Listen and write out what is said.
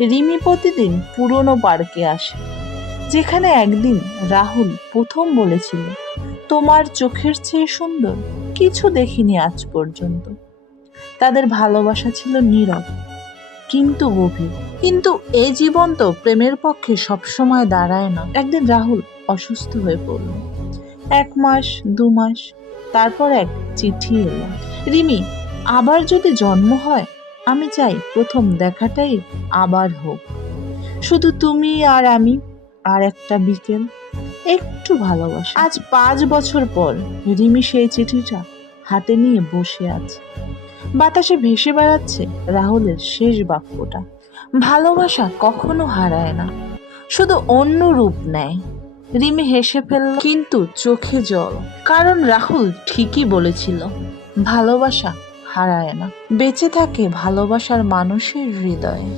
রিমি প্রতিদিন পুরনো পার্কে আসে, যেখানে একদিন রাহুল প্রথম বলেছিল, তোমার চোখের চেয়ে সুন্দর কিছু দেখিনি আজ পর্যন্ত। তাদের ভালোবাসা ছিল নীরব কিন্তু গভীর। কিন্তু এই জীবন তো প্রেমের পক্ষে সবসময় দাঁড়ায় না। একদিন রাহুল অসুস্থ হয়ে পড়ল। 1 মাস, 2 মাস, তারপর এক চিঠি এলো। রিমি, আবার যদি জন্ম হয়, আমি চাই প্রথম দেখাটাই আবার হোক। শুধু তুমি আর আমি, আর একটা বিকেল, একটু ভালোবাসা। আজ 5 বছর পর রিমি সেই চিঠিটা হাতে নিয়ে বসে আছে। বাতাসে ভেসে বেড়াচ্ছে রাহুলের শেষ বাক্যটা, ভালোবাসা কখনো হারায় না, শুধু অন্য রূপ নেয়। রিমি হেসে ফেলল, কিন্তু চোখে জল, কারণ রাহুল ঠিকই বলেছিল, ভালোবাসা হারায় না, বেঁচে থাকে ভালোবাসার মানুষের হৃদয়ে।